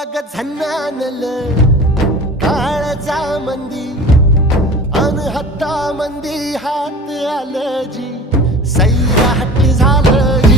अग झन्नानल काळजा मंदी अनहत्ता मंदी हात आलं जी सैराट झालं